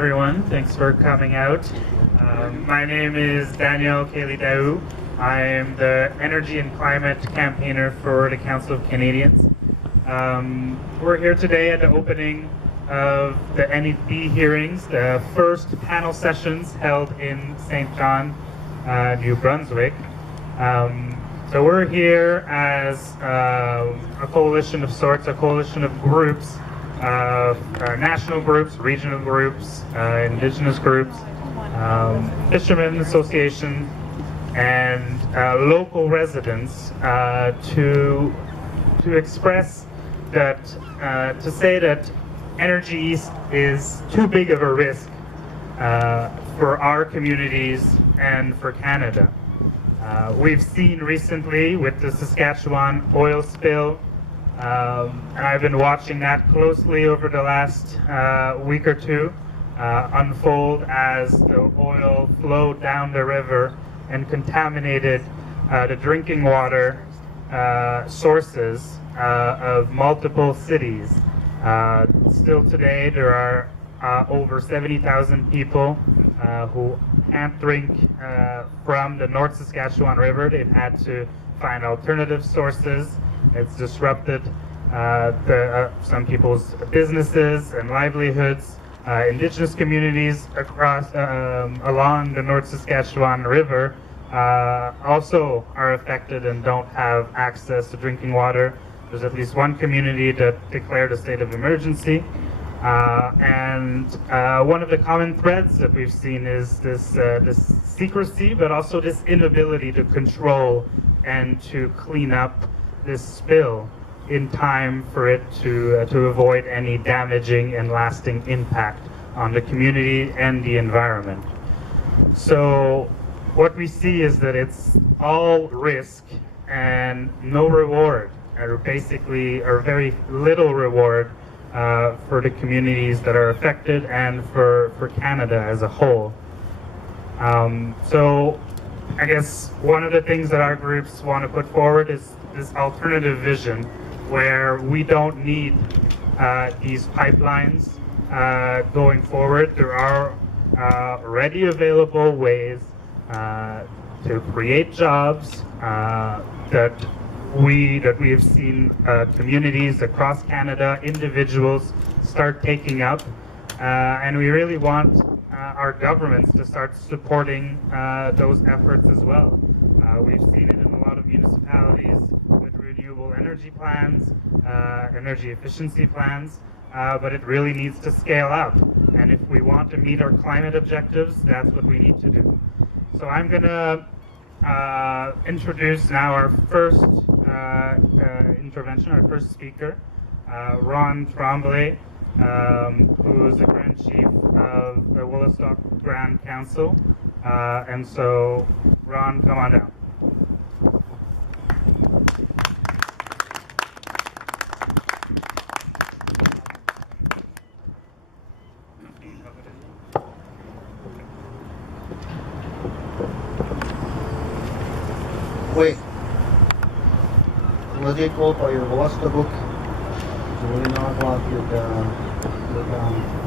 Everyone, thanks for coming out. My name is Daniel Cayley-Daoust. I am the Energy and Climate Campaigner for the Council of Canadians. We're here today at the opening of the NEB hearings, the first panel sessions held in St. John, New Brunswick. So we're here as a coalition of sorts, a coalition of groups, national groups, regional groups, indigenous groups, fishermen association, and local residents to express that, to say that Energy East is too big of a risk for our communities and for Canada. We've seen recently with the Saskatchewan oil spill, and I've been watching that closely over the last week or two unfold as the oil flowed down the river and contaminated the drinking water sources of multiple cities. Still today, there are over 70,000 people who can't drink from the North Saskatchewan River. They've had to find alternative sources. It's disrupted some people's businesses and livelihoods. Indigenous communities across along the North Saskatchewan River also are affected and don't have access to drinking water. There's at least one community that declared a state of emergency. And one of the common threads that we've seen is this secrecy, but also this inability to control and to clean up this spill in time for it to avoid any damaging and lasting impact on the community and the environment. So what we see is that it's all risk and no reward, or basically, or very little reward for the communities that are affected and for Canada as a whole. So I guess one of the things that our groups want to put forward is this alternative vision where we don't need these pipelines going forward. There are ready available ways to create jobs that we have seen communities across Canada, individuals start taking up, and we really want our governments to start supporting those efforts as well. We've seen it in a lot of municipalities with renewable energy plans, energy efficiency plans, but it really needs to scale up. And if we want to meet our climate objectives, that's what we need to do. So I'm going to introduce now our first intervention, our first speaker, Ron Tremblay, who is the Grand Chief of the Wolastoq Grand Council. And so, Ron, come on down. Wait. Lagi ko pa yung Wolastoq. Muli na ako yung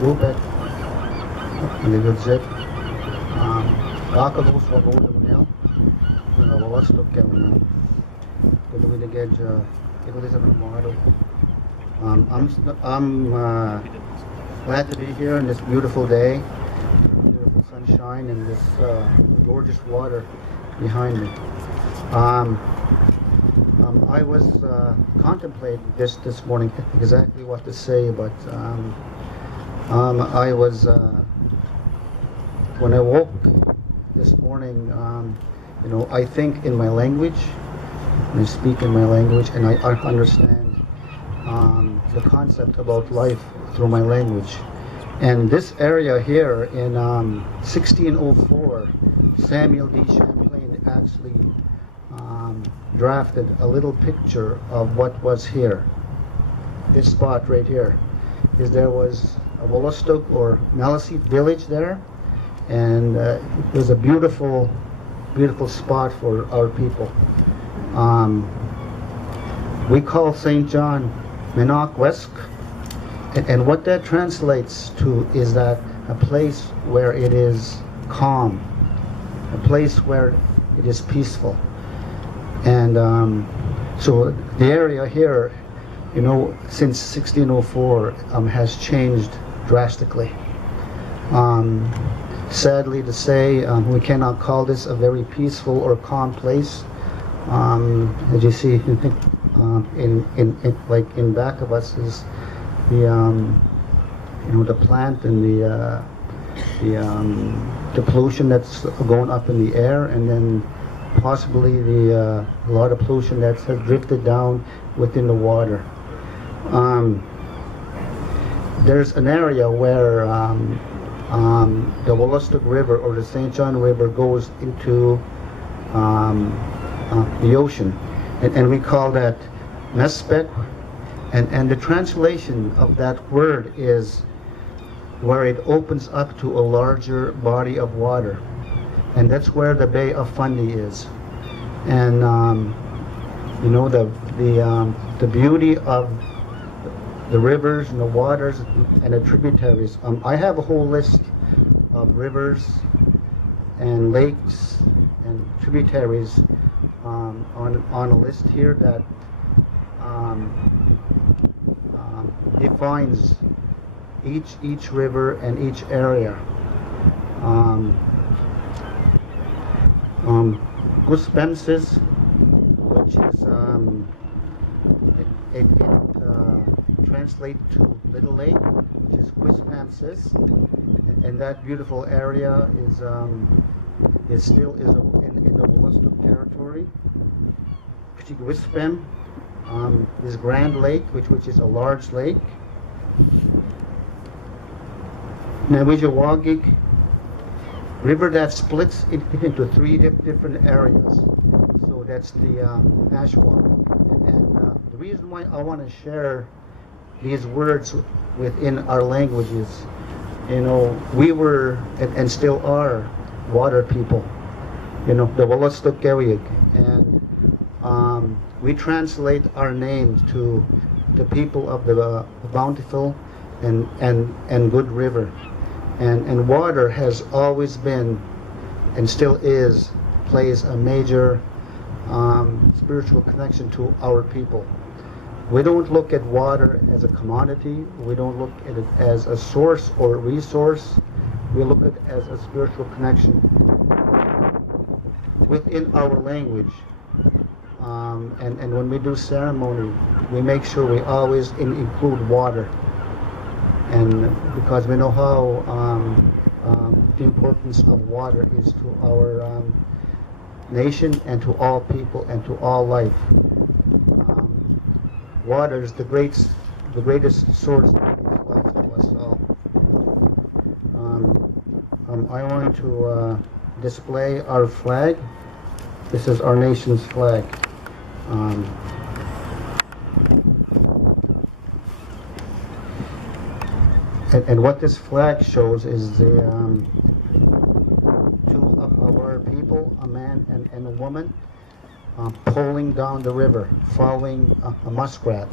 Rupert. Maligod siya. Kakabos wa ko niya. Mga Wolastoq kaya mo. Kung binigyan siya, ito din sa mga ano. I'm glad to be here on this beautiful day. Beautiful sunshine and this gorgeous water behind me. I was contemplating this morning exactly what to say, but I was when I woke this morning, you know, I think in my language, and I speak in my language, and I understand the concept about life through my language. And this area here in 1604, Samuel D. Champlain actually drafted a little picture of what was here. This spot right here is there was a Wolastoq or Maliseet village there, and it was a beautiful spot for our people. We call St. John Menok West, and what that translates to is that a place where it is calm, a place where it is peaceful. And so the area here, since 1604 has changed drastically. Sadly to say, we cannot call this a very peaceful or calm place. As you see, in back of us is the plant and the pollution that's going up in the air, and then possibly a lot of pollution that has drifted down within the water. There's an area where the Wolastoq River or the St. John River goes into the ocean, and we call that Mespec, and the translation of that word is where it opens up to a larger body of water, and that's where the Bay of Fundy is. And the beauty of the rivers and the waters and the tributaries. I have a whole list of rivers and lakes and tributaries on a list here that defines each river and each area. Guspemsis, which is it translates to Little Lake, which is Guspemsis, and that beautiful area is still in the Wolastoq territory. Wispem is Grand Lake, which is a large lake. Nawijawagig, river that splits into three different areas. So that's the Nashwauk. And the reason why I want to share these words within our languages, we were and still are water people, the Wolastoq Gewig, and we translate our names to the people of the bountiful and good river. And water has always been, and still plays a major spiritual connection to our people. We don't look at water as a commodity. We don't look at it as a source or a resource. We look at it as a spiritual connection within our language. And when we do ceremony, we make sure we always include water. And because we know how the importance of water is to our nation and to all people and to all life. Water is the greatest source that is life to us all. I want to display our flag. This is our nation's flag. And what this flag shows is the two of our people, a man and a woman, poling down the river, following a muskrat.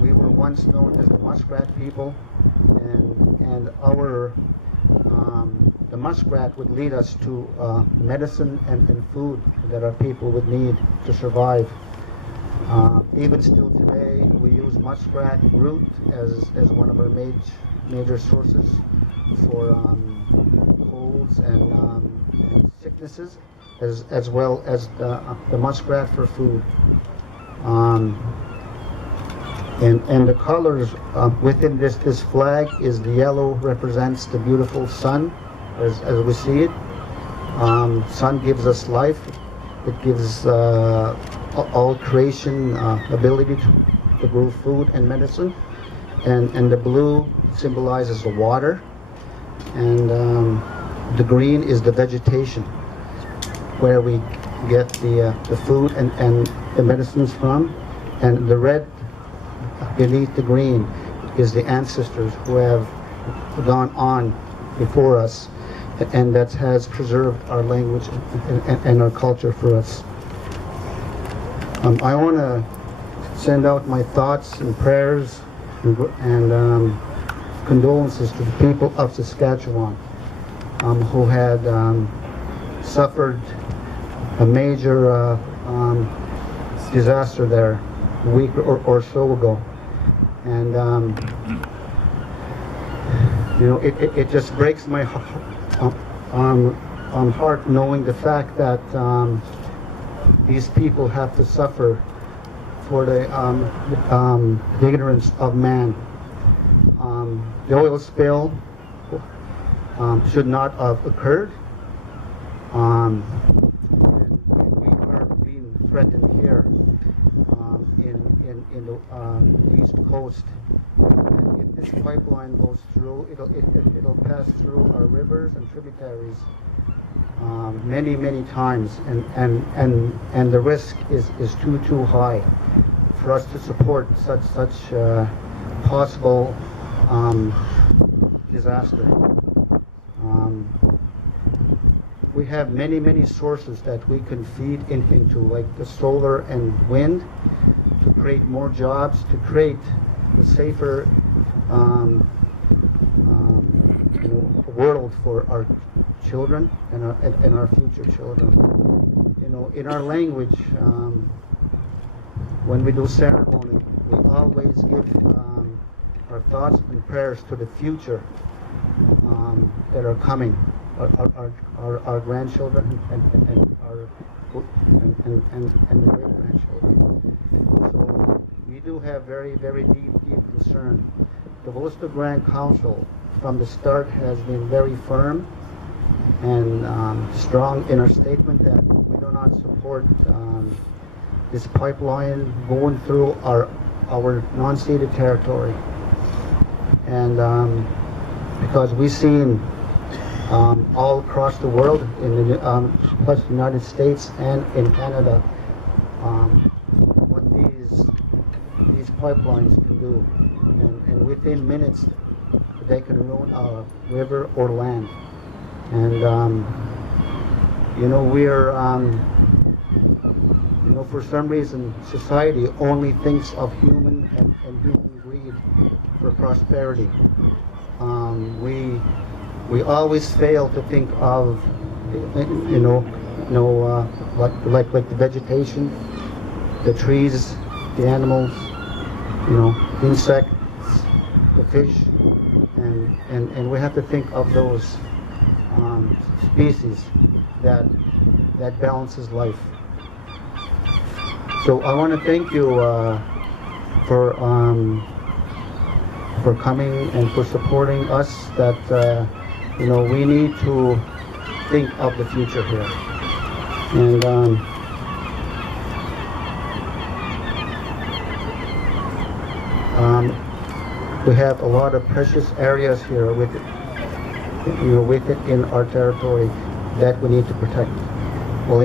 We were once known as the muskrat people, and the muskrat would lead us to medicine and food that our people would need to survive. Even still today, we use muskrat root as one of our major sources for colds and sicknesses, as well as the muskrat for food. And the colors within this flag is the yellow represents the beautiful sun, as we see it. Sun gives us life. It gives all creation ability to grow food and medicine. And the blue symbolizes the water. And the green is the vegetation, where we get the food and the medicines from. And the red beneath the green is the ancestors who have gone on before us, and that has preserved our language and our culture for us. I want to send out my thoughts and prayers and condolences to the people of Saskatchewan who had suffered a major disaster there a week or so ago. And you know, it just breaks my heart knowing the fact that these people have to suffer for the ignorance of man. The oil spill should not have occurred, and we are being threatened here in the East Coast. And if this pipeline goes through, it'll pass through our rivers and tributaries many times, and the risk is too high for us to support such possible disaster. We have many sources that we can feed into, like the solar and wind, to create more jobs, to create a safer you know, world for our children and our future children. You know, in our language, when we do ceremony, we always give our thoughts and prayers to the future that are coming, our grandchildren and the great grandchildren. So we do have very deep concern. The Wolastoq Grand Council from the start has been very firm and strong in our statement that we do not support this pipeline going through our non-ceded territory. And because we've seen all across the world, in the plus the United States and in Canada, what these pipelines can do, and within minutes they can ruin a river or land. And you know, we're you know, for some reason society only thinks of human and human greed for prosperity. We always fail to think of, you know, like the vegetation, the trees, the animals, you know, the insects, the fish, and we have to think of those species that balances life. So I want to thank you for coming and for supporting us. That you know, we need to think of the future here, and we have a lot of precious areas here with it, you know, with it in our territory that we need to protect. Well,